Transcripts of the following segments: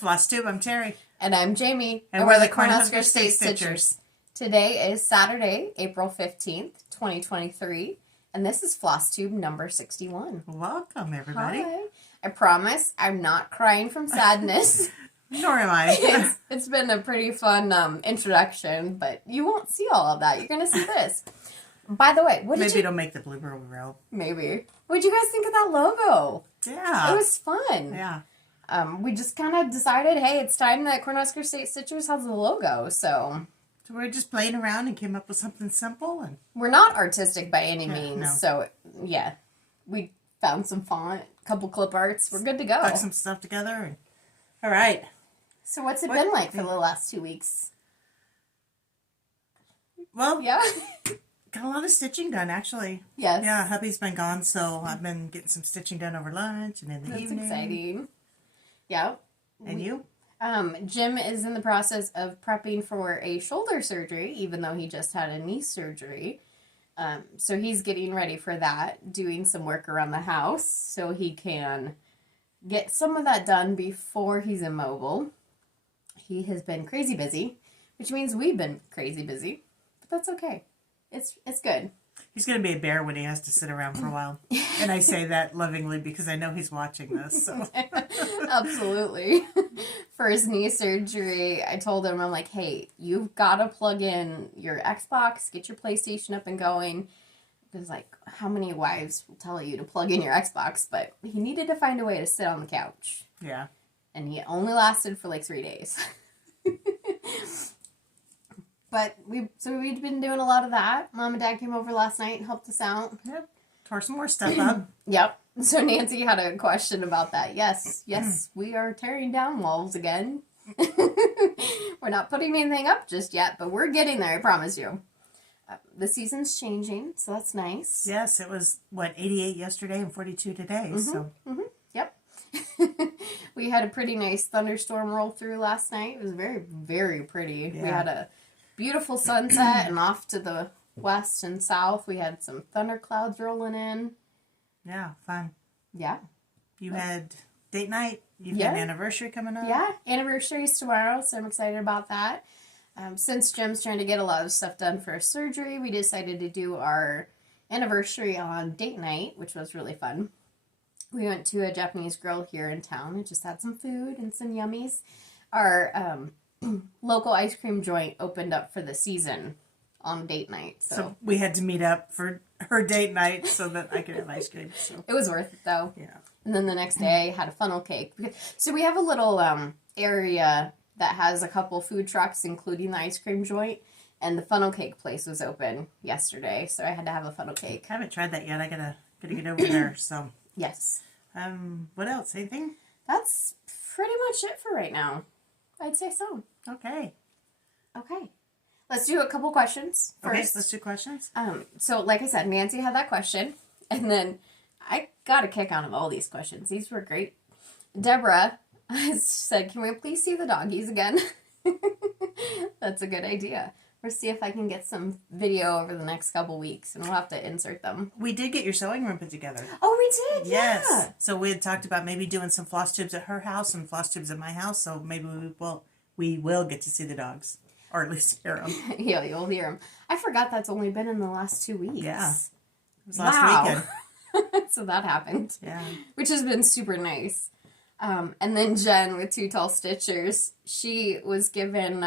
Flosstube. I'm Terry. And I'm Jamie. And we're the Cornhusker State Stitchers. Today is Saturday, April 15th, 2023. And this is Flosstube number 61. Welcome, everybody. Hi. I promise I'm not crying from sadness. Nor am I. It's been a pretty fun introduction, but you won't see all of that. You're going to see this. By the way, Maybe it'll make the blooper reel. Maybe. What did you guys think of that logo? Yeah. It was fun. Yeah. We just kind of decided, hey, it's time that Cornhusker State Stitchers has a logo, so we're just playing around and came up with something simple. And we're not artistic by any means, no. so yeah, we found some font, a couple clip arts, we're good to go. Got some stuff together. And... All right. So what's it been like for the last 2 weeks? Well, yeah. Got a lot of stitching done, actually. Yes. Yeah, hubby's been gone, so I've been getting some stitching done over lunch and in the evening. That's exciting. Yeah. And you? Jim is in the process of prepping for a shoulder surgery, even though he just had a knee surgery. So he's getting ready for that, doing some work around the house so he can get some of that done before he's immobile. He has been crazy busy, which means we've been crazy busy, but that's okay. It's good. He's going to be a bear when he has to sit around for a while. And I say that lovingly because I know he's watching this. So. Absolutely. For his knee surgery, I told him, I'm like, hey, you've got to plug in your Xbox, get your PlayStation up and going. Because, like, how many wives will tell you to plug in your Xbox? But he needed to find a way to sit on the couch. Yeah. And he only lasted for, like, 3 days. But we'd been doing a lot of that. Mom and Dad came over last night and helped us out. Yep. Tore some more stuff up. Yep. So Nancy had a question about that. Yes, we are tearing down walls again. We're not putting anything up just yet, but we're getting there, I promise you. The season's changing, so that's nice. Yes, it was, 88 yesterday and 42 today, so. Mm-hmm. Yep. We had a pretty nice thunderstorm roll through last night. It was very, very pretty. Yeah. We had a beautiful sunset, and off to the west and south, we had some thunderclouds rolling in. Yeah, fun. Yeah. You had date night. You've got an anniversary coming up. Yeah, anniversary's tomorrow, so I'm excited about that. Since Jim's trying to get a lot of stuff done for his surgery, we decided to do our anniversary on date night, which was really fun. We went to a Japanese grill here in town and just had some food and some yummies. Our local ice cream joint opened up for the season on date night. So we had to meet up for her date night so that I could have ice cream. So. It was worth it, though. Yeah. And then the next day, I had a funnel cake. So we have a little area that has a couple food trucks, including the ice cream joint. And the funnel cake place was open yesterday, so I had to have a funnel cake. I haven't tried that yet. I gotta get over there. So yes. What else? Anything? That's pretty much it for right now. I'd say so. Okay. Let's do a couple questions first. Okay, let's do questions. So like I said, Nancy had that question, and then I got a kick out of all these questions. These were great. Deborah said, can we please see the doggies again? That's a good idea. We'll see if I can get some video over the next couple weeks, and we'll have to insert them. We did get your sewing room put together. Oh, we did? Yes. Yeah. So we had talked about maybe doing some floss tubes at her house and floss tubes at my house, so maybe we will get to see the dogs. Or at least hear them. Yeah, you'll hear them. I forgot that's only been in the last 2 weeks. Yeah. It was last weekend. So that happened. Yeah. Which has been super nice. And then Jen with Two Tall Stitchers, she was given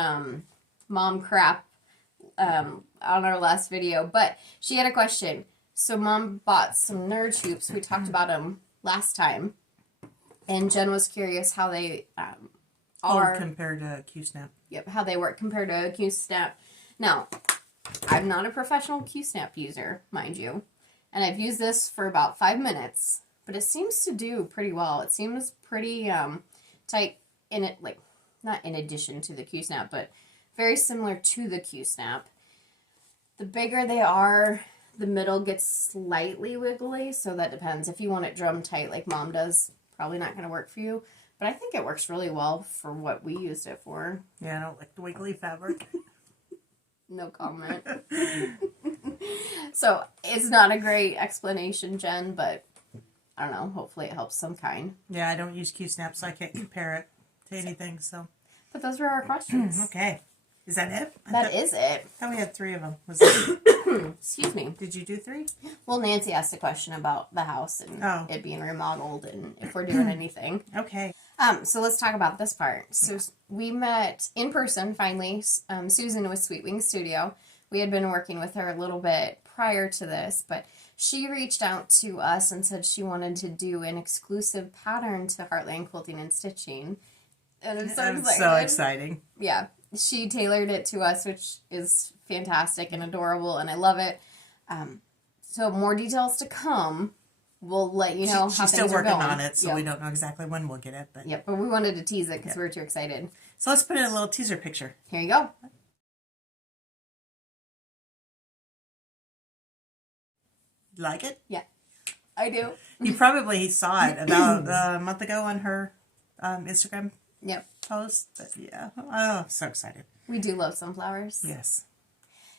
mom crap on our last video, but she had a question. So Mom bought some nerd hoops. We talked about them last time. And Jen was curious how they are compared to Q-Snap. Yep, how they work compared to a Q-Snap. Now, I'm not a professional Q-Snap user, mind you. And I've used this for about 5 minutes. But it seems to do pretty well. It seems pretty tight in it, like, not in addition to the Q-Snap, but very similar to the Q-Snap. The bigger they are, the middle gets slightly wiggly, so that depends. If you want it drum tight like Mom does, probably not going to work for you. But I think it works really well for what we used it for. Yeah, I don't like the wiggly fabric. No comment. So, it's not a great explanation, Jen, but I don't know. Hopefully it helps some kind. Yeah, I don't use Q-Snap, so I can't compare it. to anything. So, But those were our questions. okay. Is that it? That is it. I thought we had 3 of them. Was it? Excuse me. Did you do 3? Well, Nancy asked a question about the house and it being remodeled and if we're doing anything. Okay. So let's talk about this part. So we met in person finally. Susan with Sweet Wing Studio. We had been working with her a little bit prior to this, but she reached out to us and said she wanted to do an exclusive pattern to Heartland Quilting and Stitching. And I'm so excited. So exciting. Yeah. She tailored it to us, which is fantastic and adorable, and I love it. So more details to come. We'll let you know how things are going. She's still working on it, so we don't know exactly when we'll get it. But yep, but we wanted to tease it because we were too excited. So let's put in a little teaser picture. Here you go. You like it? Yeah, I do. You probably saw it about a month ago on her Instagram post. But yeah. Oh, so excited. We do love sunflowers. Yes.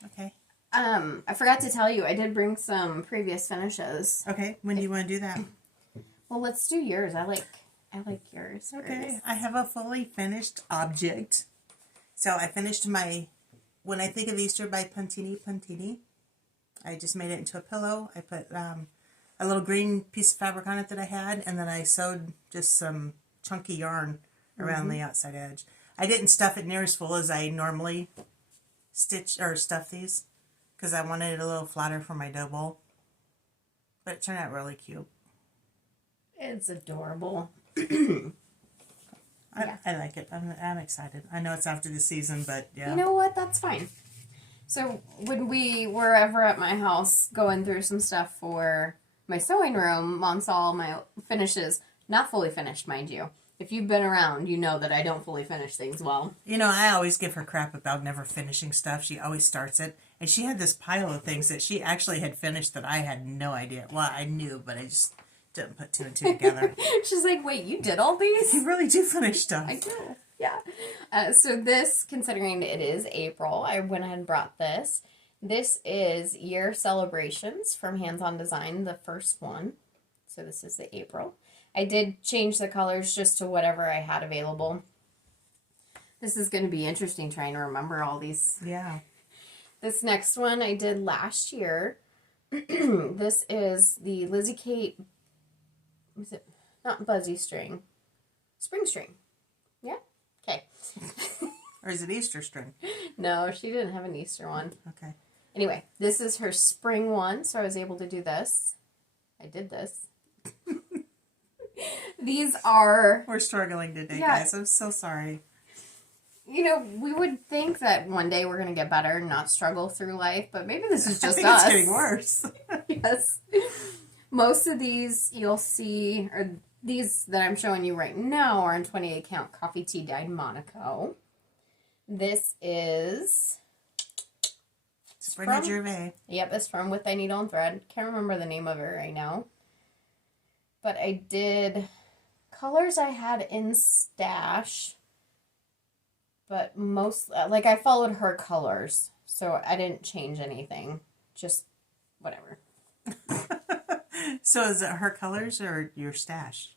Okay. I forgot to tell you, I did bring some previous finishes. Okay. When do you want to do that? Well, let's do yours. I like yours. Okay. First. I have a fully finished object. So I finished my When I Think of Easter by Puntini. I just made it into a pillow. I put a little green piece of fabric on it that I had, and then I sewed just some chunky yarn around the outside edge. I didn't stuff it near as full as I normally stitch or stuff these because I wanted it a little flatter for my dough bowl. But it turned out really cute. It's adorable. I like it. I'm excited. I know it's after the season, but yeah. You know what? That's fine. So when we were ever at my house going through some stuff for my sewing room, Mom saw all my finishes, not fully finished, mind you. If you've been around, you know that I don't fully finish things well. You know, I always give her crap about never finishing stuff. She always starts it. And she had this pile of things that she actually had finished that I had no idea. Well, I knew, but I just didn't put 2 and 2 together. She's like, wait, you did all these? You really do finish stuff. I do. Yeah. So this, considering it is April, I went ahead and brought this. This is Year Celebrations from Hands On Design, the first one. So this is the April. I did change the colors just to whatever I had available. This is going to be interesting trying to remember all these. Yeah. This next one I did last year. This is the Lizzie Kate, is it not Buzzy String? Spring String. Yeah? Okay. Or is it Easter string? No, she didn't have an Easter one. Okay. Anyway, this is her spring one, so I was able to do this. I did this. These are... We're struggling today, guys. I'm so sorry. You know, we would think that one day we're going to get better and not struggle through life, but maybe this is just us. It's getting worse. Yes. Most of these you'll see, or these that I'm showing you right now are in 28 count coffee tea dyed Monaco. This is... Sabrina Gervais. Yep, it's from With Thy Needle and Thread. Can't remember the name of it right now. But I did colors I had in stash. But most, like, I followed her colors. So I didn't change anything. Just whatever. So is it her colors or your stash?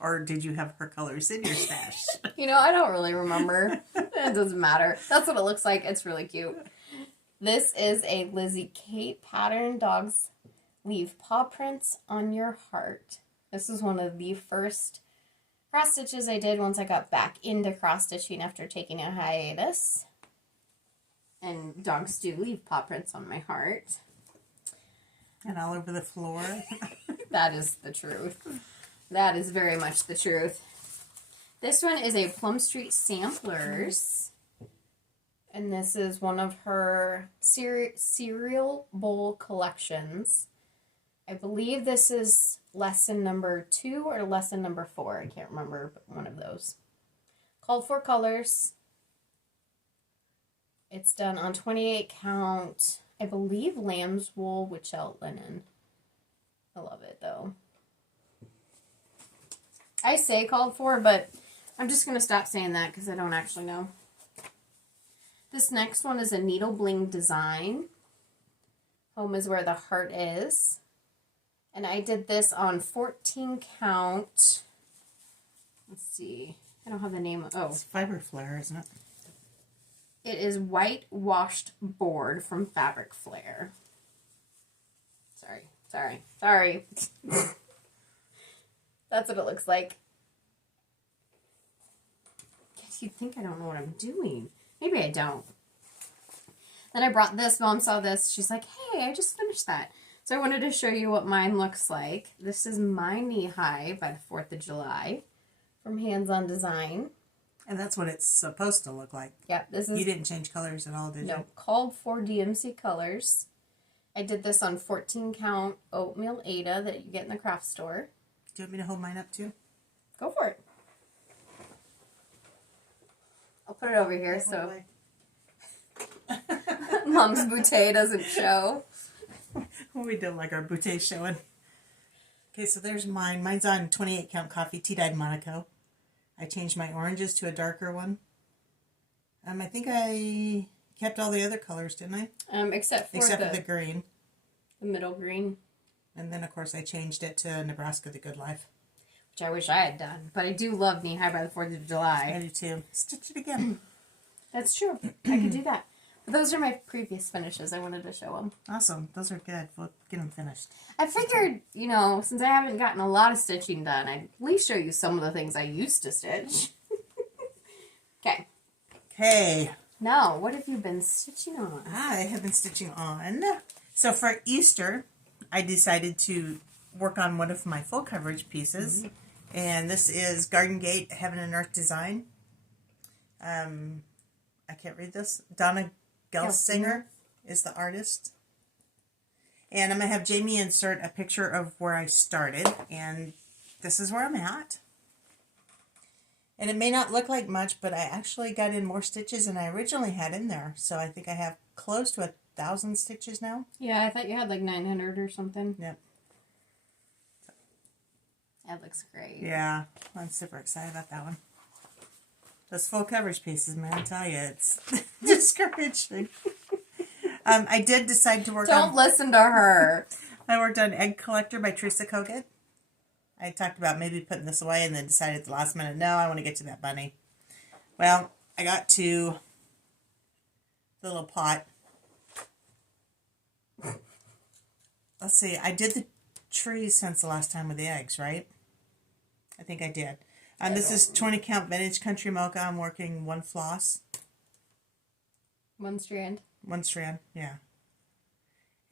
Or did you have her colors in your stash? You know, I don't really remember. It doesn't matter. That's what it looks like. It's really cute. This is a Lizzie Kate pattern. Dogs leave paw prints on your heart. This is one of the first cross stitches I did once I got back into cross stitching after taking a hiatus. And dogs do leave paw prints on my heart. And all over the floor. That is the truth. That is very much the truth. This one is a Plum Street Samplers. And this is one of her cereal bowl collections. I believe this is lesson number 2 or lesson number 4. I can't remember, but one of those. Called for colors. It's done on 28 count, I believe lamb's wool without linen. I love it though. I say called for, but I'm just going to stop saying that because I don't actually know. This next one is a needle bling design. Home is where the heart is. And I did this on 14 count. Let's see. I don't have the name. Oh. It's Fiber Flare, isn't it? It is white washed board from Fabric Flare. Sorry. That's what it looks like. Guess you'd think I don't know what I'm doing. Maybe I don't. Then I brought this. Mom saw this. She's like, hey, I just finished that. So I wanted to show you what mine looks like. This is my knee high by the 4th of July from Hands On Design. And that's what it's supposed to look like. Yep, this is... You didn't change colors at all, did you? No, called for DMC colors. I did this on 14 count oatmeal Ada that you get in the craft store. Do you want me to hold mine up too? Go for it. I'll put it over here so Mom's bouquet doesn't show. We don't like our bouquet showing. Okay, so there's mine. Mine's on 28 count coffee, tea-dyed Monaco. I changed my oranges to a darker one. I think I kept all the other colors, didn't I? Except for the green. The middle green. And then, of course, I changed it to Nebraska the Good Life. Which I wish I had done. But I do love Knee High by the 4th of July. I do too. Stitch it again. That's true. I could do that. But those are my previous finishes. I wanted to show them. Awesome. Those are good. We'll get them finished. I figured, you know, since I haven't gotten a lot of stitching done, I'd at least show you some of the things I used to stitch. Okay. Okay. Now, what have you been stitching on? I have been stitching on. So for Easter, I decided to work on one of my full coverage pieces. Mm-hmm. And this is Garden Gate Heaven and Earth Design. I can't read this. Donna Gelsinger is the artist. And I'm going to have Jamie insert a picture of where I started. And this is where I'm at. And it may not look like much, but I actually got in more stitches than I originally had in there. So I think I have close to 1,000 stitches now. Yeah, I thought you had like 900 or something. Yep. That looks great. Yeah, I'm super excited about that one. Those full coverage pieces, man, I tell you, it's discouraging. I did decide to work on... Don't listen to her. I worked on Egg Collector by Teresa Kogut. I talked about maybe putting this away and then decided at the last minute, no, I want to get to that bunny. Well, I got to the little pot. Let's see, I did the trees since the last time with the eggs, right? I think I did. This is 20 count vintage country mocha. I'm working one floss. One strand. One strand, yeah.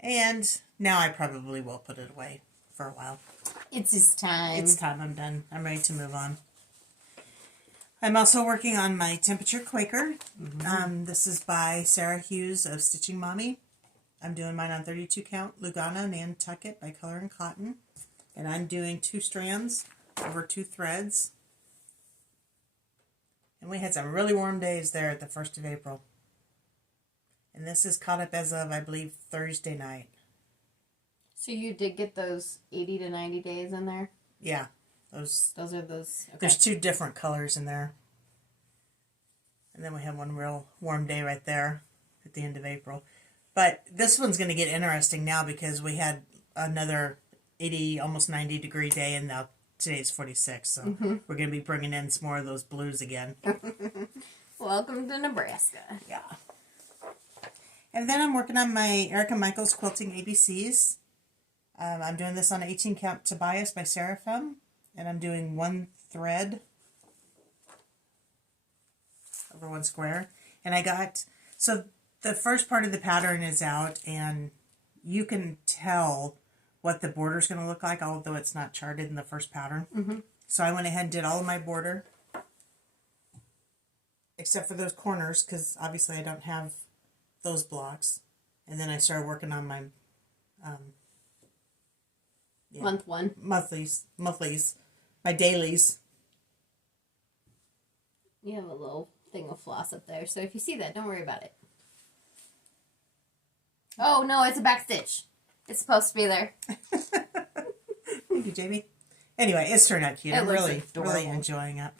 And now I probably will put it away for a while. It's just time. It's time. I'm done. I'm ready to move on. I'm also working on my Temperature Quaker. Mm-hmm. This is by Sarah Hughes of Stitching Mommy. I'm doing mine on 32 count Lugana Nantucket by Color and Cotton. And I'm doing 2 strands over 2 threads. And we had some really warm days there at the 1st of April. And this is caught up as of, I believe, Thursday night. So you did get those 80 to 90 days in there? Yeah. Those are those. Okay. There's 2 different colors in there. And then we have one real warm day right there at the end of April. But this one's going to get interesting now because we had another 80, almost 90 degree day, and now today's 46. So we're going to be bringing in some more of those blues again. Welcome to Nebraska. Yeah. And then I'm working on my Erica Michaels Quilting ABCs. I'm doing this on 18 count Tobias by Seraphim. And I'm doing 1 thread over 1 square. And I got, so the first part of the pattern is out, and you can tell what the border is going to look like, although it's not charted in the first pattern. Mm-hmm. So I went ahead and did all of my border, except for those corners, because obviously I don't have those blocks. And then I started working on my monthlies, my dailies. You have a little thing of floss up there, so if you see that, don't worry about it. Oh no, it's a back stitch. It's supposed to be there. Thank you, Jamie. Anyway, it's turned out cute. I'm really enjoying it.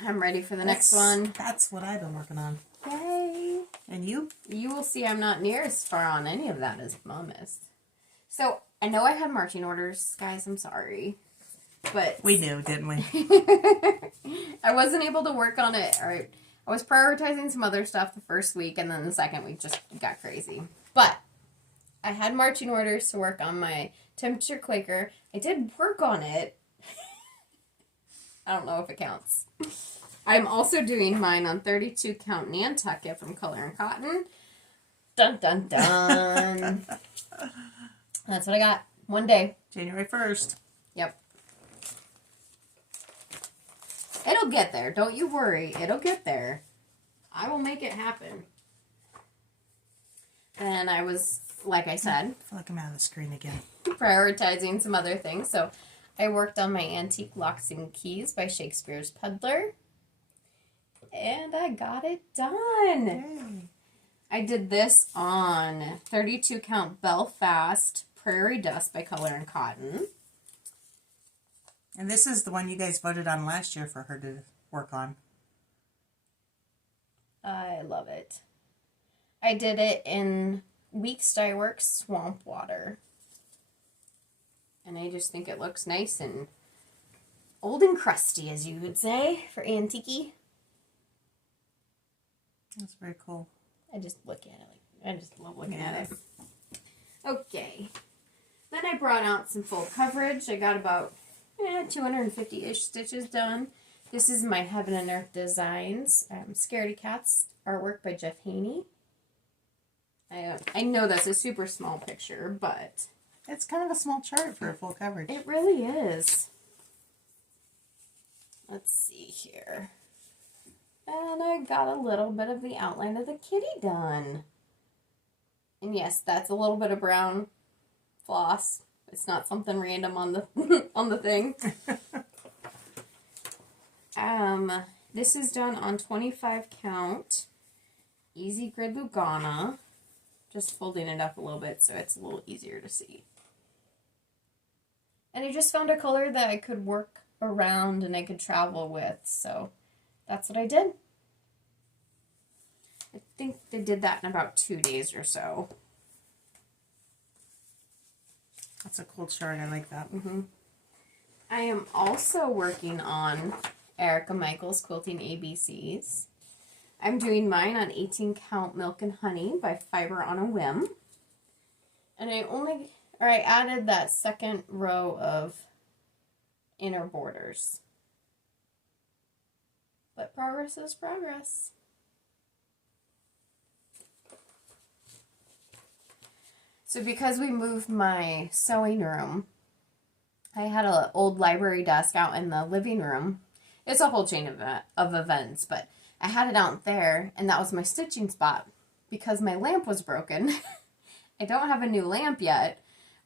I'm ready for the next one. That's what I've been working on. Yay! And you? You will see I'm not near as far on any of that as Mom is. So, I know I had marching orders. Guys, I'm sorry. But We knew, didn't we? I wasn't able to work on it. I was prioritizing some other stuff the first week, and then the second week just got crazy. But I had marching orders to work on my temperature Quaker. I did work on it. I don't know if it counts. I'm also doing mine on 32 count Nantucket from Color and Cotton. Dun, dun, dun. That's what I got. One day. January 1st. Yep. It'll get there. Don't you worry. It'll get there. I will make it happen. And I was, like I said, I feel like I'm out of the screen again. prioritizing some other things. So I worked on my Antique Locks and Keys by Shakespeare's Peddler. And I got it done. Yay. I did this on 32 count Belfast Prairie Dust by Color and Cotton. And this is the one you guys voted on last year for her to work on. I love it. I did it in Weeks Dye Works Swamp Water. And I just think it looks nice and old and crusty, as you would say, for antique-y. That's very cool. I just look at it. I just love looking at it. Okay. Then I brought out some full coverage. I got about 250-ish stitches done. This is my Heaven and Earth Designs. Scaredy Cats artwork by Jeff Haney. I know that's a super small picture, but It's kind of a small chart for a full coverage. it really is. Let's see here. And I got a little bit of the outline of the kitty done. And yes, that's a little bit of brown floss. It's not something random on the on the thing. This is done on 25 count Easy Grid Lugana. Just folding it up a little bit so it's a little easier to see. And I just found a color that I could work around and I could travel with, so that's what I did. I think they did that in about 2 days or so. That's a cool chart. I like that. Mm-hmm. I am also working on Erica Michaels Quilting ABCs. I'm doing mine on 18 count Milk and Honey by Fiber on a Whim. And I added that second row of inner borders. But progress is progress. So because we moved my sewing room, I had an old library desk out in the living room. It's a whole chain of events, but I had it out there, and that was my stitching spot. Because my lamp was broken, I don't have a new lamp yet,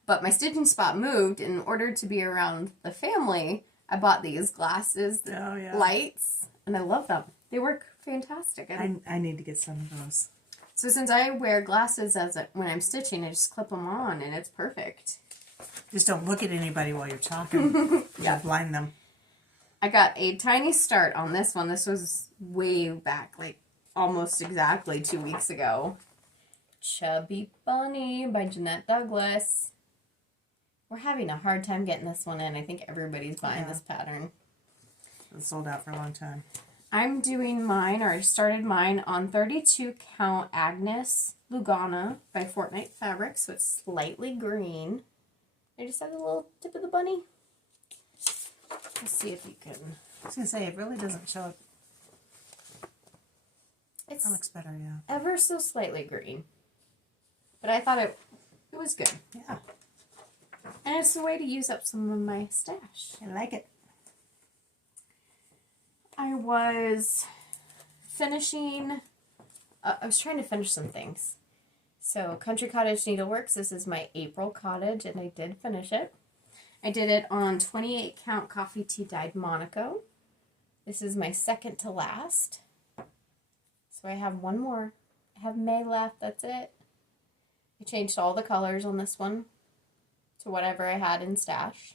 but my stitching spot moved. In order to be around the family, I bought these glasses, lights, and I love them. They work fantastic. I need to get some of those. So since I wear glasses when I'm stitching, I just clip them on, and it's perfect. Just don't look at anybody while you're talking. Yeah. Blind them. I got a tiny start on this one. This was way back, like almost exactly 2 weeks ago. Chubby Bunny by Jeanette Douglas. We're having a hard time getting this one in. I think everybody's buying this pattern. It's sold out for a long time. I'm doing mine, or I started mine, on 32 count Agnes Lugana by Fortnite Fabrics, so it's slightly green. I just have a little tip of the bunny. Let's see if you can. I was going to say, it really doesn't show up. It's That looks better, yeah. ever so slightly green. But I thought it was good. Yeah, And it's a way to use up some of my stash. I like it. I was finishing, I was trying to finish some things. So Country Cottage Needleworks, this is my April cottage, and I did finish it. I did it on 28 count Coffee Tea Dyed Monaco. This is my second to last. So I have one more. I have May left, that's it. I changed all the colors on this one to whatever I had in stash.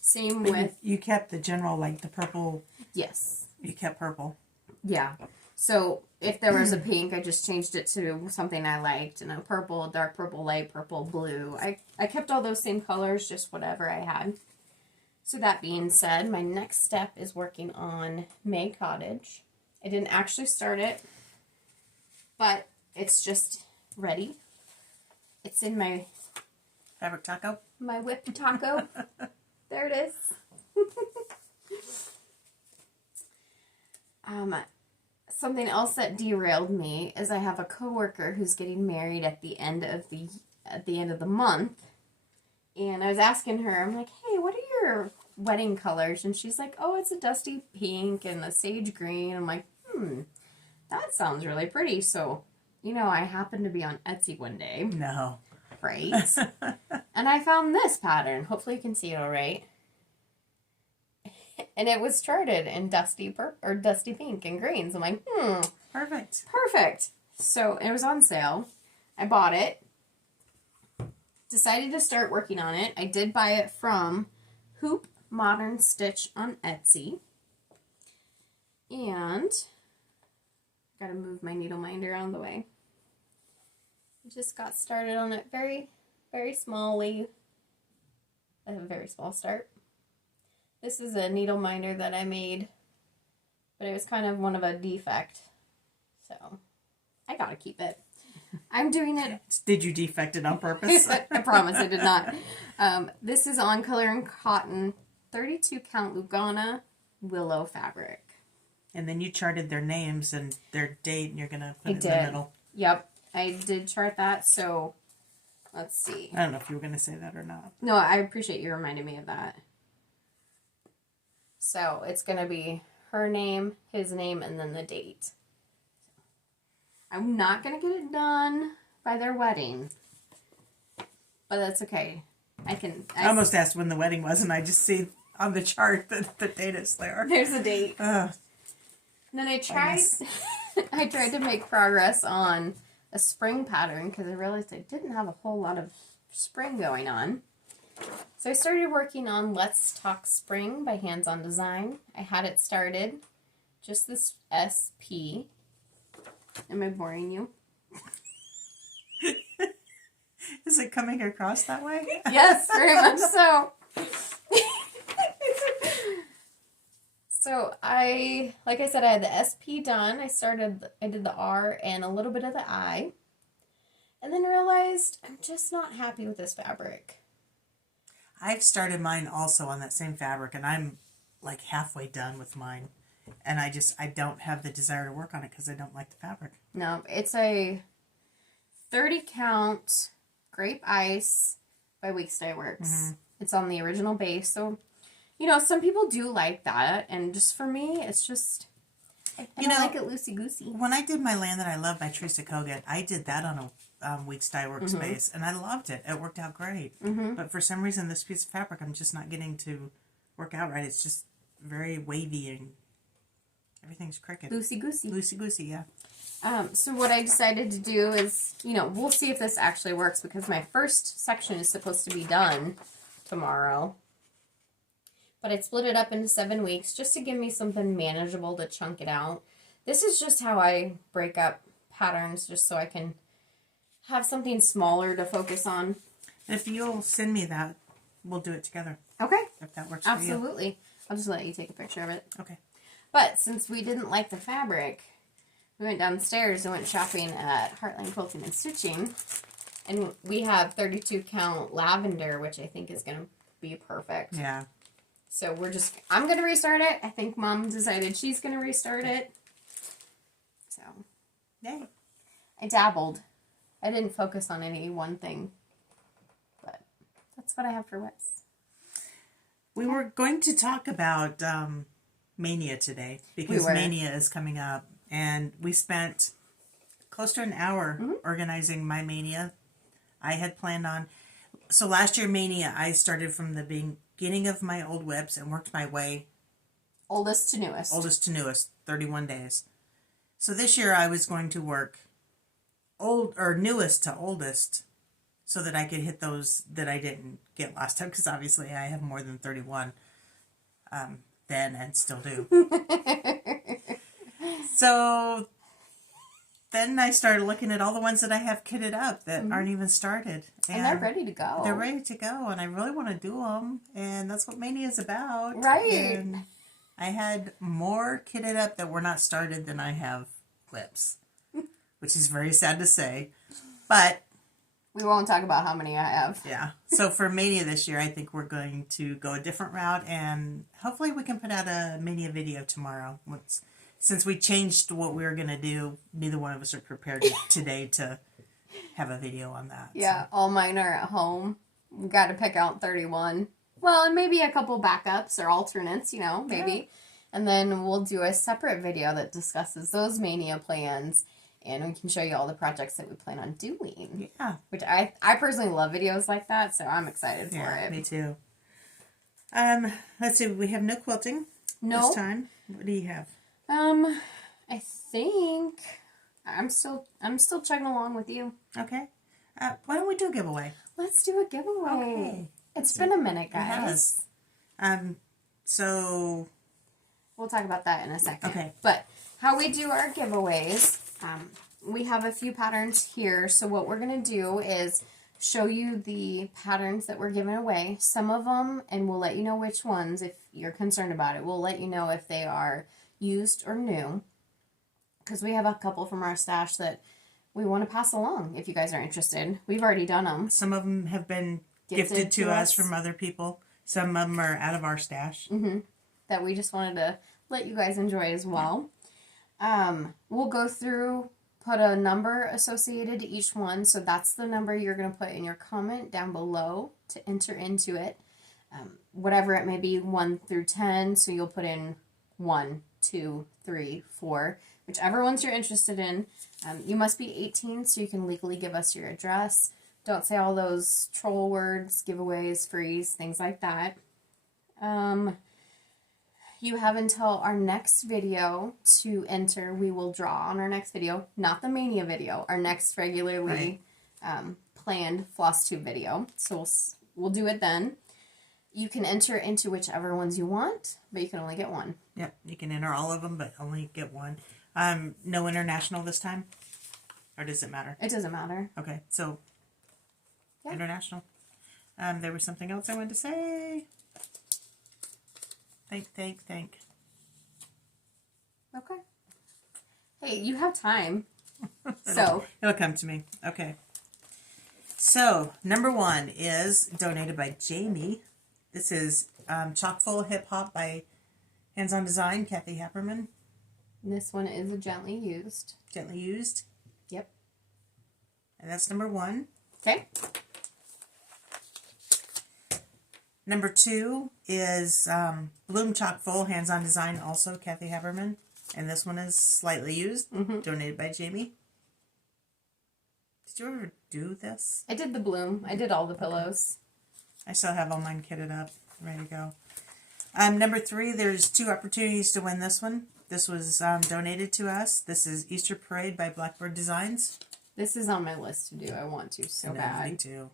Same with... You kept the general, like the purple. Yes. You kept purple. Yeah. So if there was a pink, I just changed it to something I liked. And a purple, dark purple, light purple, blue. I kept all those same colors, just whatever I had. So that being said, my next step is working on May Cottage. I didn't actually start it, but it's just ready. It's in my Fabric taco? my whipped taco. There it is. Something else that derailed me is I have a coworker who's getting married at the end of the month, and I was asking her, I'm like, hey, what are your wedding colors? And she's like, oh, it's a dusty pink and a sage green. I'm like, that sounds really pretty. So, I happened to be on Etsy one day. No. Right. And I found this pattern. Hopefully you can see it all right. And it was charted in dusty pink and greens. I'm like, Perfect. perfect. So it was on sale. I bought it. Decided to start working on it. I did buy it from Hoop Modern Stitch on Etsy. And gotta move my needle minder out of the way. Just got started on it very, very smallly. I have a very small start. This is a needle minder that I made, but it was kind of one of a defect. So I gotta keep it. I'm doing it. Did you defect it on purpose? I promise I did not. This is on Color and Cotton 32 count Lugana willow fabric. And then you charted their names and their date, and you're going to put it in the middle. Yep, I did chart that, so let's see. I don't know if you were going to say that or not. No, I appreciate you reminding me of that. So it's going to be her name, his name, and then the date. I'm not going to get it done by their wedding, but that's okay. I almost asked when the wedding was, and I just see on the chart that the date is there. There's the date. And then I tried to make progress on a spring pattern because I realized I didn't have a whole lot of spring going on. So I started working on Let's Talk Spring by Hands On Design. I had it started, just this SP. Am I boring you? Is it coming across that way? Yes, very much so. So like I said, I had the SP done. I did the R and a little bit of the I. And then realized I'm just not happy with this fabric. I've started mine also on that same fabric, and I'm like halfway done with mine. And I don't have the desire to work on it because I don't like the fabric. No, it's a 30 count Grape Ice by Weekstay Works. Mm-hmm. It's on the original base, so some people do like that, and just for me, it's just I don't like it loosey-goosey. When I did my Land That I Love by Teresa Kogan, I did that on a Weekstay Works base, and I loved it. It worked out great. Mm-hmm. But for some reason, this piece of fabric, I'm just not getting to work out right. It's just very wavy and everything's crooked. Loosey-goosey. Loosey-goosey, yeah. So what I decided to do is, we'll see if this actually works, because my first section is supposed to be done tomorrow. But I split it up into 7 weeks just to give me something manageable to chunk it out. This is just how I break up patterns, just so I can have something smaller to focus on. And if you'll send me that, we'll do it together. Okay. If that works for you. Absolutely. I'll just let you take a picture of it. Okay. But since we didn't like the fabric, we went downstairs and went shopping at Heartland Quilting and Stitching. And we have 32 count lavender, which I think is going to be perfect. Yeah. So I'm going to restart it. I think Mom decided she's going to restart it. So, yay. I dabbled. I didn't focus on any one thing. But that's what I have for whips. We were going to talk about Maynia today, because Maynia is coming up. And we spent close to an hour organizing my Maynia. I had planned on... So last year, Maynia, I started from the beginning of my old whips and worked my way... Oldest to newest. Oldest to newest, 31 days. So this year, I was going to work newest to oldest, so that I could hit those that I didn't get last time, because obviously I have more than 31 then and still do. So then I started looking at all the ones that I have kitted up that aren't even started. And they're ready to go. They're ready to go, and I really want to do them, and that's what Maynia is about. Right. And I had more kitted up that were not started than I have clips, which is very sad to say. But we won't talk about how many I have. yeah. So for Maynia this year, I think we're going to go a different route, and hopefully we can put out a Maynia video tomorrow. Since we changed what we were going to do, neither one of us are prepared today to have a video on that. Yeah, all mine are at home. We got to pick out 31. Well, and maybe a couple backups or alternates, maybe. Yeah. And then we'll do a separate video that discusses those Maynia plans, and we can show you all the projects that we plan on doing. Yeah. Which I personally love videos like that, so I'm excited for it. Me too. Let's see, we have no quilting this time. What do you have? I think I'm still chugging along with you. Okay. Why don't we do a giveaway? Let's do a giveaway. Okay. It's been a minute, guys. It has. So we'll talk about that in a second. Okay. But how we do our giveaways, we have a few patterns here. So what we're going to do is show you the patterns that we're giving away. Some of them, and we'll let you know which ones if you're concerned about it. We'll let you know if they are used or new, because we have a couple from our stash that we want to pass along if you guys are interested. We've already done them. Some of them have been gifted to us from other people. Some of them are out of our stash. That we just wanted to let you guys enjoy as well. We'll go through, put a number associated to each one. So that's the number you're going to put in your comment down below to enter into it. Whatever it may be, 1 through 10. So you'll put in 1, 2, 3, 4, whichever ones you're interested in. You must be 18 so you can legally give us your address. Don't say all those troll words, giveaways, freeze, things like that. You have until our next video to enter. We will draw on our next video, not the Maynia video, our next regularly planned Flosstube video. So we'll do it then. You can enter into whichever ones you want, but you can only get one. Yep, you can enter all of them, but only get one. No international this time? Or does it matter? It doesn't matter. Okay, so international. There was something else I wanted to say. Think. Okay. Hey, you have time. So it'll come to me. Okay. So, number 1 is donated by Jamie. This is Chock Full Hip Hop by Hands On Design, Kathy Happerman. This one is a gently used. Gently used. Yep. And that's number 1. Okay. Number 2 is Bloom Chock Full Hands On Design, also Kathy Haberman. And this one is slightly used, donated by Jamie. Did you ever do this? I did the bloom. I did all the pillows. I still have all mine kitted up, ready to go. Number 3, there's 2 opportunities to win this one. This was donated to us. This is Easter Parade by Blackbird Designs. This is on my list to do. I want to so bad. Me too.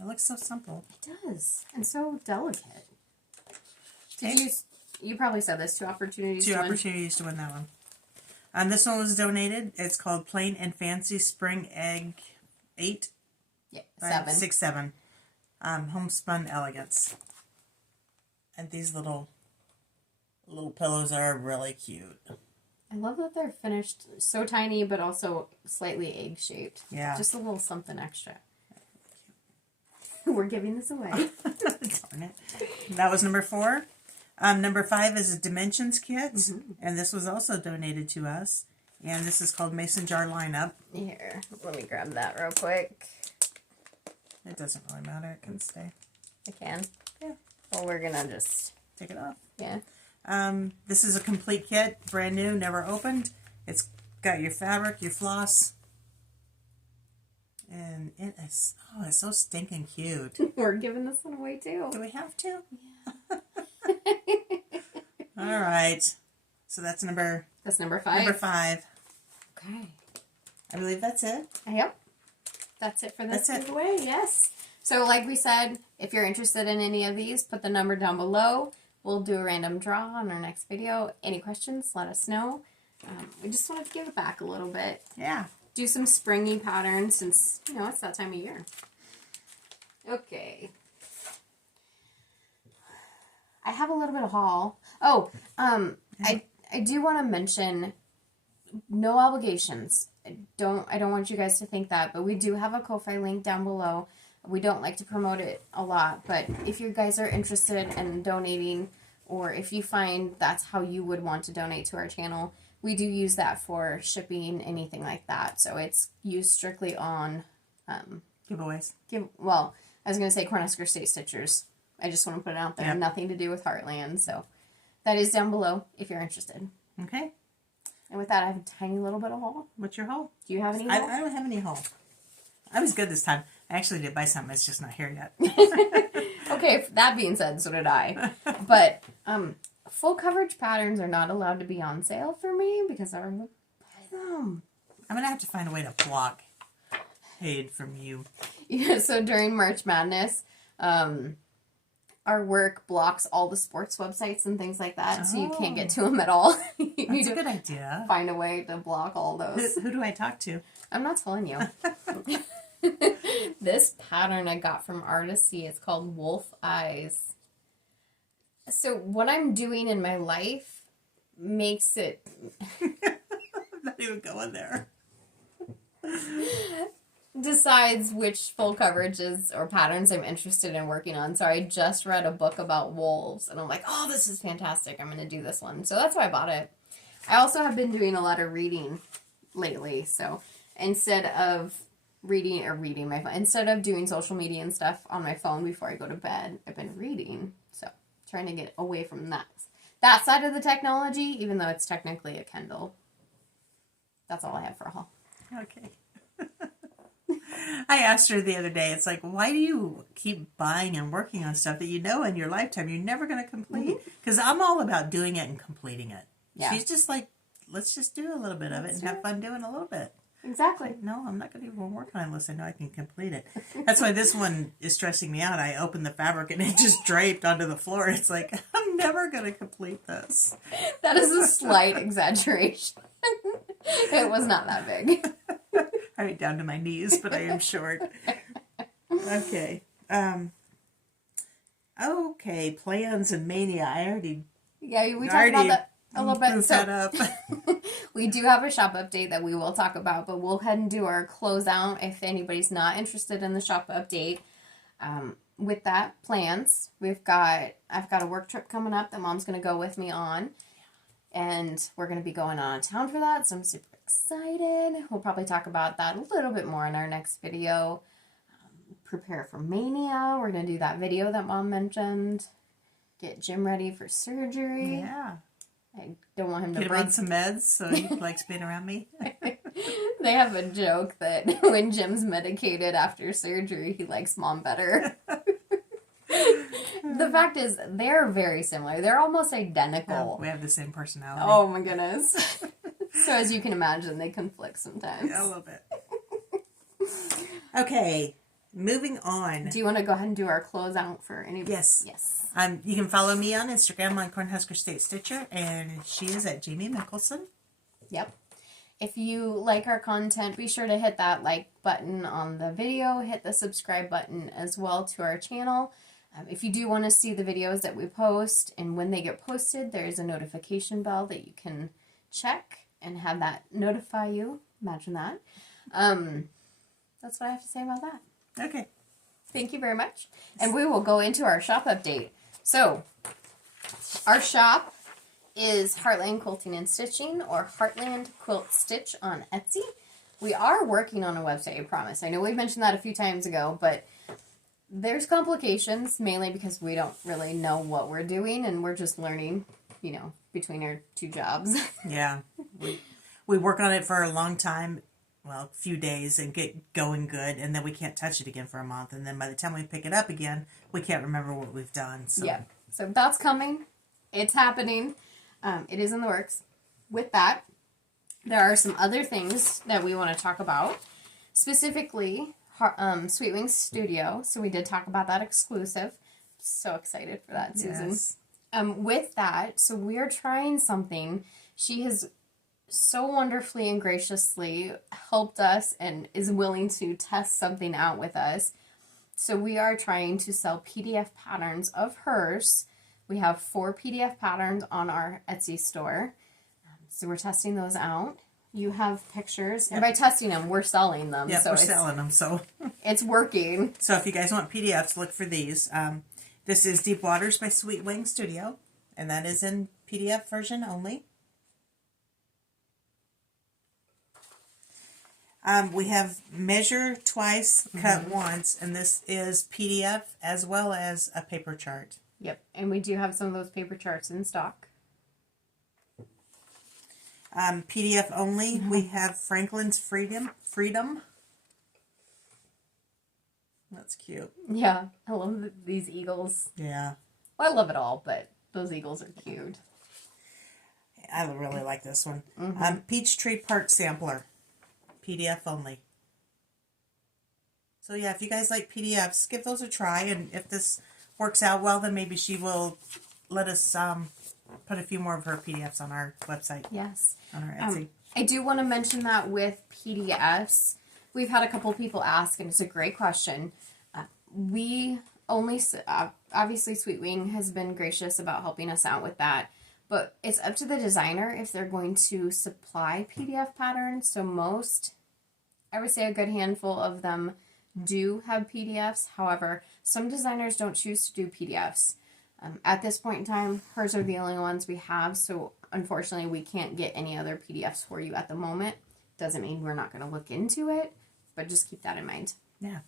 It looks so simple. It does. And so delicate. Did you probably said this, 2 opportunities to win? 2 opportunities to win that one. This one was donated. It's called Plain and Fancy Spring Egg 8. Yeah, 7. 6, 7. Homespun Elegance. And these little pillows are really cute. I love that they're finished so tiny, but also slightly egg-shaped. Yeah. Just a little something extra. We're giving this away. Darn it. That was number 4. Number 5 is a Dimensions kit. And this was also donated to us. And this is called Mason Jar Lineup. Here, let me grab that real quick. It doesn't really matter. It can stay. I can. Yeah. Well, we're going to just take it off. Yeah. This is a complete kit. Brand new, never opened. It's got your fabric, your floss. And it is, it's so stinking cute. We're giving this one away too. Do we have to? Yeah. All right. So that's number 5. Number 5. Okay. I believe that's it. Yep. That's it for this giveaway. Yes. So like we said, if you're interested in any of these, put the number down below. We'll do a random draw on our next video. Any questions, let us know. we just wanted to give it back a little bit. Yeah. Do some springy patterns since, you know, it's that time of year. Okay. I have a little bit of haul. Oh, I do want to mention no obligations. I don't want you guys to think that, but we do have a Ko-Fi link down below. We don't like to promote it a lot, but if you guys are interested in donating, or if you find that's how you would want to donate to our channel, we do use that for shipping, anything like that. So it's used strictly on Giveaways. Well, I was going to say Cornhusker State Stitchers. I just want to put it out there. Yep. Nothing to do with Heartland. So that is down below if you're interested. Okay. And with that, I have a tiny little bit of haul. What's your haul? Do you have any I haul? don't have any haul. I was good this time. I actually did buy something. It's just not here yet. Okay, that being said, so did I. But full coverage patterns are not allowed to be on sale for me because I would buy them. I'm going to have to find a way to block paid from you. Yeah, so during March Madness, our work blocks all the sports websites and things like that, so you can't get to them at all. You That's need a to good idea. find a way to block all those. Who do I talk to? I'm not telling you. This pattern I got from Artisy, it's called Wolf Eyes. So what I'm doing in my life makes it... I'm not even going there. decides which full coverages or patterns I'm interested in working on. So I just read a book about wolves, and I'm like, oh, this is fantastic. I'm going to do this one. So that's why I bought it. I also have been doing a lot of reading lately. So instead of reading my phone, instead of doing social media and stuff on my phone before I go to bed, I've been reading. So trying to get away from that side of the technology, even though it's technically a Kindle. That's all I have for a haul. Okay. I asked her the other day, it's like, why do you keep buying and working on stuff that you know in your lifetime you're never going to complete? Because I'm all about doing it and completing it. Yeah. She's just like, let's just do a little bit of it and have fun doing a little bit. Exactly. No, I'm not going to even work on it unless I know I can complete it. That's why this one is stressing me out. I opened the fabric and it just draped onto the floor. It's like, I'm never going to complete this. That is a slight exaggeration. It was not that big. All right, down to my knees, but I am short. Okay. Okay, plans and Maynia. I already... Yeah, we talked about that a little bit. So, that up. we do have a shop update that we will talk about, but we'll head and do our closeout if anybody's not interested in the shop update. With that, plans. I've got a work trip coming up that Mom's going to go with me on, and we're going to be going out of town for that, so I'm super excited. We'll probably talk about that a little bit more in our next video. Prepare for Maynia. We're going to do that video that Mom mentioned. Get Jim ready for surgery. Yeah. I don't want him to Get him on some meds so he likes being around me. They have a joke that when Jim's medicated after surgery, he likes Mom better. The fact is, they're very similar. They're almost identical. Oh, we have the same personality. Oh my goodness. So as you can imagine, they conflict sometimes. Yeah, a little bit. Okay, moving on. Do you want to go ahead and do our closeout for anybody? Yes. Yes. You can follow me on Instagram on Cornhusker State Stitcher, and she is at Jamie Mickelson. Yep. If you like our content, be sure to hit that like button on the video. Hit the subscribe button as well to our channel. If you do want to see the videos that we post and when they get posted, there's a notification bell that you can check and have that notify you. Imagine that. That's what I have to say about that. Okay. Thank you very much. And we will go into our shop update. So, our shop is Heartland Quilting and Stitching, or Heartland Quilt Stitch on Etsy. We are working on a website, I promise. I know we mentioned that a few times ago, but there's complications, mainly because we don't really know what we're doing, and we're just learning, you know, between our two jobs. Yeah. We work on it for a long time, well, a few days, and get going good, and then we can't touch it again for a month, and then by the time we pick it up again, we can't remember what we've done. So. Yeah. So that's coming. It's happening. It is in the works. With that, there are some other things that we want to talk about. Specifically, Sweet Wings Studio. So we did talk about that exclusive. So excited for that, Susan. Yes. With that, so we're trying something. She has so wonderfully and graciously helped us and is willing to test something out with us. So we are trying to sell PDF patterns of hers. We have 4 PDF patterns on our Etsy store. So we're testing those out. You have pictures, and by testing them, we're selling them. Yeah, so we're selling them, so it's working. So if you guys want PDFs, look for these. This is Deep Waters by Sweet Wing Studio, and that is in PDF version only. We have Measure Twice, Cut Once, and this is PDF as well as a paper chart. Yep, and we do have some of those paper charts in stock. PDF only, we have Franklin's Freedom. That's cute. Yeah, I love these eagles. Yeah. Well, I love it all, but those eagles are cute. I really like this one. Peachtree Part Sampler. PDF only. So yeah, if you guys like PDFs, give those a try, and if this works out well, then maybe she will let us put a few more of her PDFs on our website. Yes. On our Etsy. I do want to mention that with PDFs, we've had a couple people ask, and it's a great question. We only, obviously Sweet Wing has been gracious about helping us out with that, but it's up to the designer if they're going to supply PDF patterns. So most, I would say a good handful of them do have PDFs. However, some designers don't choose to do PDFs. At this point in time, hers are the only ones we have, so unfortunately we can't get any other PDFs for you at the moment. Doesn't mean we're not going to look into it, but just keep that in mind. Yeah.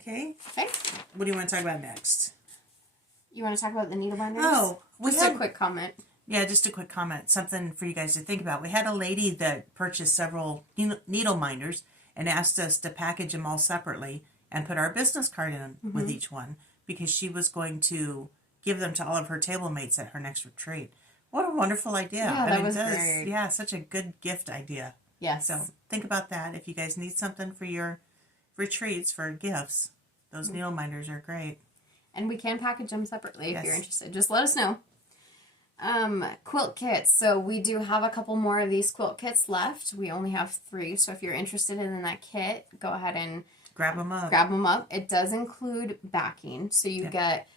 Okay. Okay. What do you want to talk about next? You want to talk about the needle binders? Oh, just a quick comment. Yeah, just a quick comment. Something for you guys to think about. We had a lady that purchased several needle minders and asked us to package them all separately and put our business card in with each one, because she was going to give them to all of her table mates at her next retreat. What a wonderful idea. Yeah, that was great. Yeah, such a good gift idea. Yes. So think about that. If you guys need something for your retreats, for gifts, those needle minders are great. And we can package them separately if you're interested. Just let us know. Quilt kits. So we do have a couple more of these quilt kits left. We only have 3. So if you're interested in that kit, go ahead and grab them up. It does include backing. So you get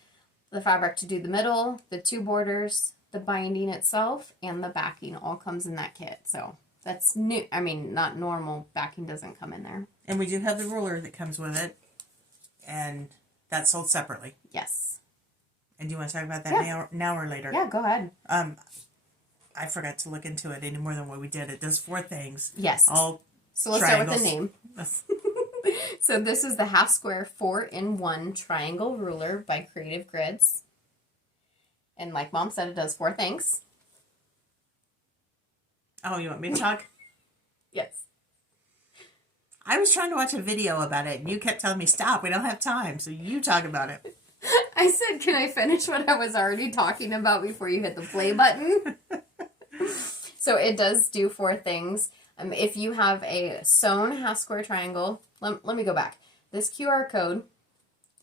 the fabric to do the middle, the 2 borders, the binding itself, and the backing all comes in that kit. So that's new. I mean, not normal. Backing doesn't come in there. And we do have the ruler that comes with it. And that's sold separately. Yes. And do you want to talk about that now or later? Yeah, go ahead. I forgot to look into it any more than what we did. It does 4 things. Yes. All so let's triangles. start with the name. So this is the half square 4-in-1 triangle ruler by Creative Grids. And like Mom said, it does 4 things. Oh, you want me to talk? Yes. I was trying to watch a video about it, and you kept telling me, stop, we don't have time, so you talk about it. I said, can I finish what I was already talking about before you hit the play button? So it does do 4 things. If you have a sewn half square triangle, let me go back. This QR code,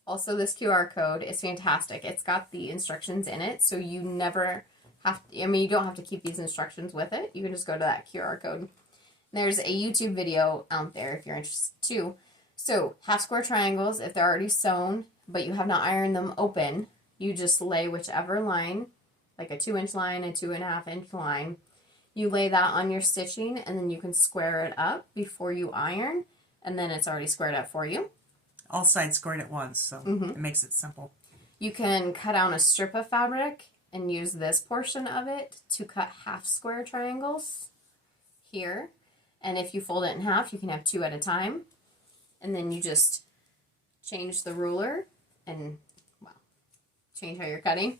also this QR code is fantastic. It's got the instructions in it, so you never have to, you don't have to keep these instructions with it. You can just go to that QR code. There's a YouTube video out there if you're interested too. So half square triangles, if they're already sewn, but you have not ironed them open, you just lay whichever line, like a 2-inch line, a 2.5-inch line. You lay that on your stitching, and then you can square it up before you iron, and then it's already squared up for you. All sides squared at once, so it makes it simple. You can cut out a strip of fabric and use this portion of it to cut half square triangles here. And if you fold it in half, you can have 2 at a time. And then you just change the ruler and, well, change how you're cutting.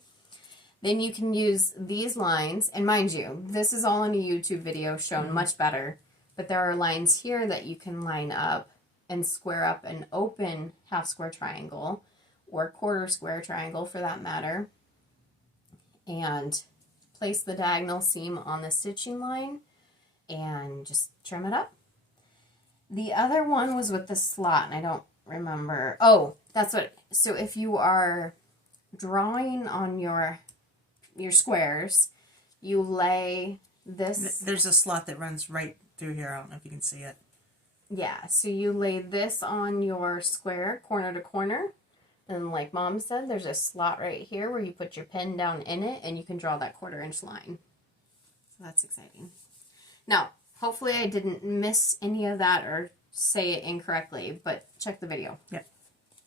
Then you can use these lines. And mind you, this is all in a YouTube video shown much better. But there are lines here that you can line up and square up an open half square triangle or quarter square triangle for that matter. And place the diagonal seam on the stitching line and just trim it up. The other one was with the slot, and I don't remember. Oh, that's what. So if you are drawing on your squares, you lay There's a slot that runs right through here. I don't know if you can see it. Yeah, so you lay this on your square, corner to corner. And like Mom said, there's a slot right here where you put your pen down in it and you can draw that 1/4 inch line. So that's exciting. Now, hopefully I didn't miss any of that or say it incorrectly, but check the video. Yep.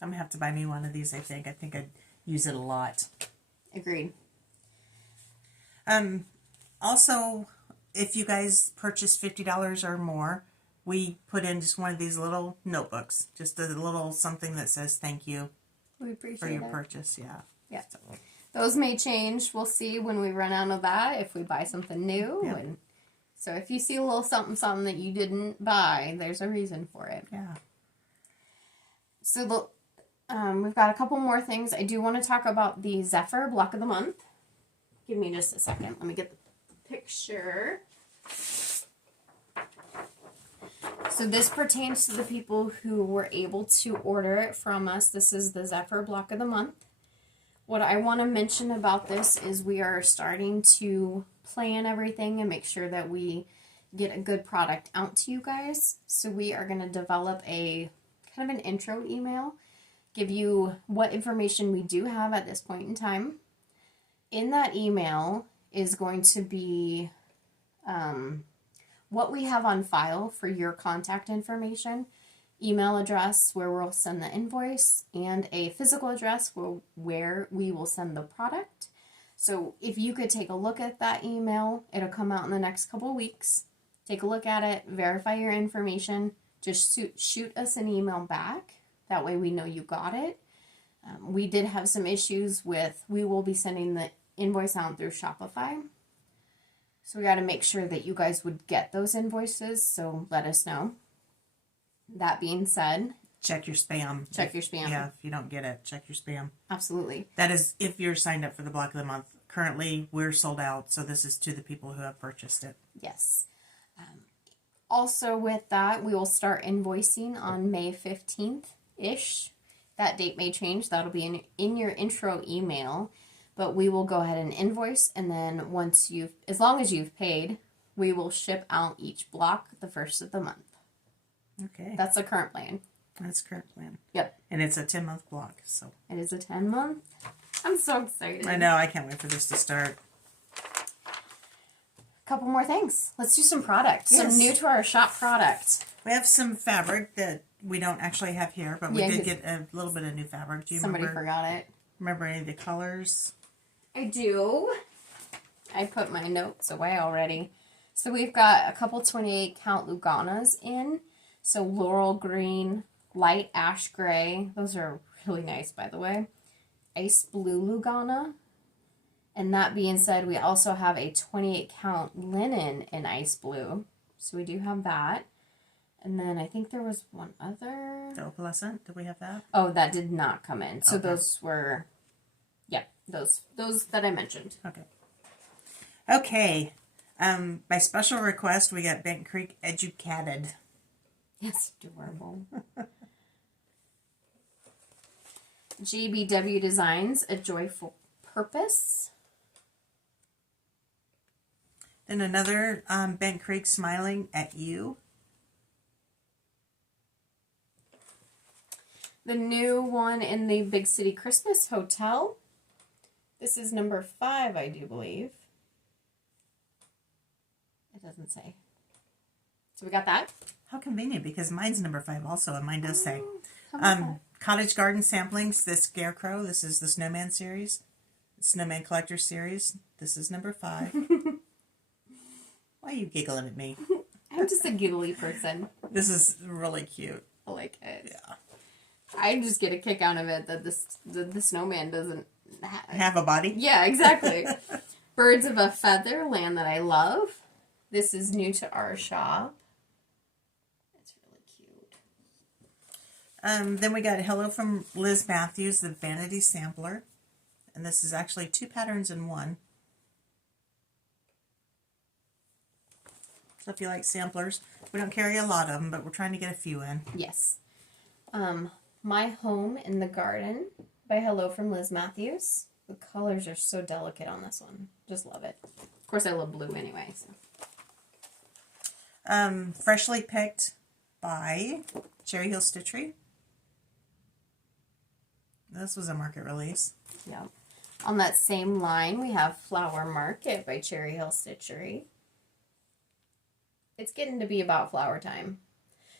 I'm going to have to buy me one of these, I think. I think I'd use it a lot. Agreed. Also, if you guys purchase $50 or more, we put in just one of these little notebooks. Just a little something that says thank you We appreciate for your it. purchase. Yeah. Yeah. Those may change. We'll see when we run out of that if we buy something new. Yeah. And so if you see a little something that you didn't buy, there's a reason for it. Yeah. So we've got a couple more things. I do want to talk about the Zephyr Block of the Month. Give me just a second. Let me get the picture. So this pertains to the people who were able to order it from us. This is the Zephyr Block of the Month. What I want to mention about this is we are starting to plan everything and make sure that we get a good product out to you guys. So we are going to develop a kind of an intro email, give you what information we do have at this point in time. In that email is going to be what we have on file for your contact information, email address where we'll send the invoice, and a physical address where we will send the product. So if you could take a look at that email, it'll come out in the next couple of weeks. Take a look at it, verify your information, just shoot us an email back. That way we know you got it. We did have some issues we will be sending the invoice out through Shopify. So we got to make sure that you guys would get those invoices, so let us know. That being said, Check your spam. Check your spam. Yeah, if you don't get it, check your spam. Absolutely. That is if you're signed up for the Block of the Month. Currently, we're sold out, so this is to the people who have purchased it. Yes. Also with that, we will start invoicing on May 15th-ish. That date may change. That'll be in your intro email. But we will go ahead and invoice, and then as long as you've paid, we will ship out each block the first of the month. Okay. That's the current plan. That's the current plan. Yep. And it's a 10-month block, so. It is a 10-month. I'm so excited. I know. I can't wait for this to start. Couple more things. Let's do some products. Yes. Some new to our shop product. We have some fabric that we don't actually have here, but we did get a little bit of new fabric. Do you Somebody forgot it. remember any of the colors? I do. I put my notes away already. So we've got a couple 28 count Luganas in. So laurel green, light ash gray. Those are really nice, by the way. Ice blue Lugana. And that being said, we also have a 28 count linen in ice blue. So we do have that. And then I think there was one other. The opalescent? Did we have that? Oh, that did not come in. So Okay. those were, yeah, those that I mentioned. Okay. Okay. By special request, we got Bent Creek Educated. Yes, adorable. GBW Designs, A Joyful Purpose. Then another Bent Creek Smiling at You. The new one in the Big City Christmas Hotel. This is number 5, I do believe. It doesn't say. So we got that. How convenient, because mine's number 5 also, and mine does say. How about that? Cottage Garden Samplings, the Scarecrow. This is the Snowman series. Snowman Collector series. This is number 5. Why are you giggling at me? I'm just a giggly person. This is really cute. I like it. Yeah. I just get a kick out of it that the snowman doesn't Have a body? Yeah, exactly. Birds of a Feather, Land That I Love. This is new to our shop. It's really cute. Then we got Hello from Liz Matthews, the Vanity Sampler. And this is actually 2 patterns in one. So if you like samplers, we don't carry a lot of them, but we're trying to get a few in. Yes. My Home in the Garden by Hello from Liz Matthews. The colors are so delicate on this one. Just love it. Of course, I love blue anyway. So. Freshly picked by Cherry Hill Stitchery. This was a market release. Yep. On that same line, we have Flower Market by Cherry Hill Stitchery. It's getting to be about flower time.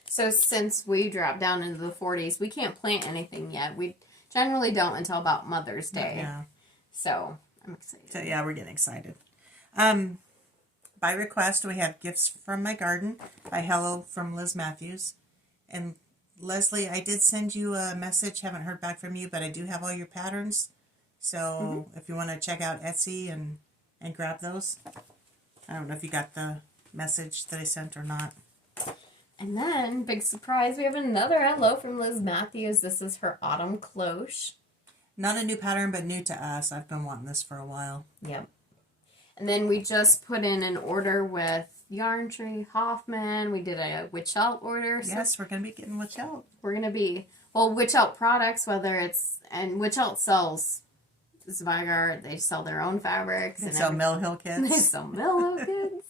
So since we dropped down into the 40s, we can't plant anything yet. We generally don't until about Mother's Day. Yeah. So I'm excited. So yeah, we're getting excited. By request, we have Gifts from My Garden by Hello from Liz Matthews. And Leslie, I did send you a message. Haven't heard back from you, but I do have all your patterns. So if you want to check out Etsy and grab those. I don't know if you got the message that I sent or not. And then, big surprise, we have another hello from Liz Matthews. This is her Autumn Cloche. Not a new pattern, but new to us. I've been wanting this for a while. Yep. And then we just put in an order with Yarn Tree, Hoffman. We did a Witch Out order. Yes, we're going to be getting Witch Out. We're going to be, well, Witch Out products, whether it's, and Witch Out sells Zweigart. They sell their own fabrics. They sell Mill Hill They kits. sell Mill Hill kids.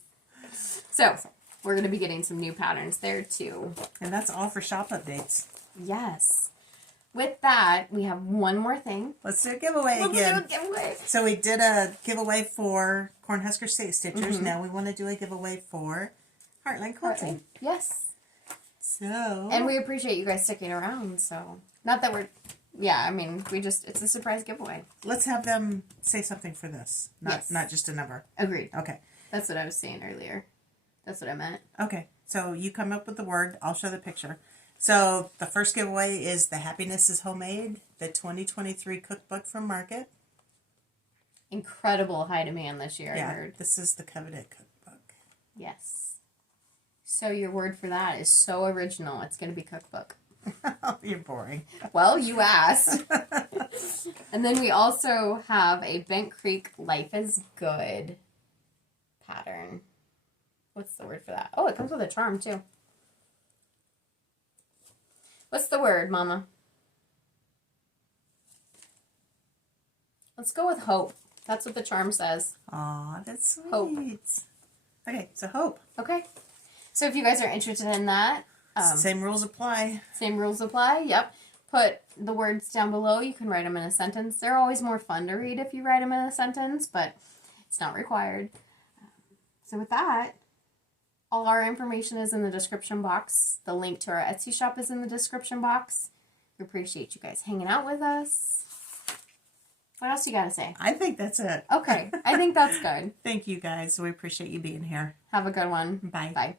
So, we're going to be getting some new patterns there, too. And that's all for shop updates. Yes. With that, we have one more thing. Let's do a giveaway again. Let's do a giveaway. So we did a giveaway for Cornhusker State Stitchers. Now we want to do a giveaway for Heartland Quilting. Yes. So. And we appreciate you guys sticking around, so. Not that we're, yeah, I mean, it's a surprise giveaway. Let's have them say something for this. Yes. Not just a number. Agreed. Okay. That's what I was saying earlier. That's what I meant. Okay. So you come up with the word. I'll show the picture. So the first giveaway is The Happiness is Homemade, the 2023 cookbook from Market. Incredible high demand this year, I heard. This is the coveted cookbook. Yes. So your word for that is so original. It's going to be cookbook. You're boring. Well, you asked. And then we also have a Bent Creek Life is Good pattern. What's the word for that? Oh, it comes with a charm, too. What's the word, Mama? Let's go with hope. That's what the charm says. Aw, that's sweet. Hope. Okay, so hope. Okay. So if you guys are interested in that, Same rules apply. same rules apply. Yep. Put the words down below. You can write them in a sentence. They're always more fun to read if you write them in a sentence, but it's not required. So with that, all our information is in the description box. The link to our Etsy shop is in the description box. We appreciate you guys hanging out with us. What else you got to say? I think that's it. Okay. I think that's good. Thank you guys. We appreciate you being here. Have a good one. Bye. Bye.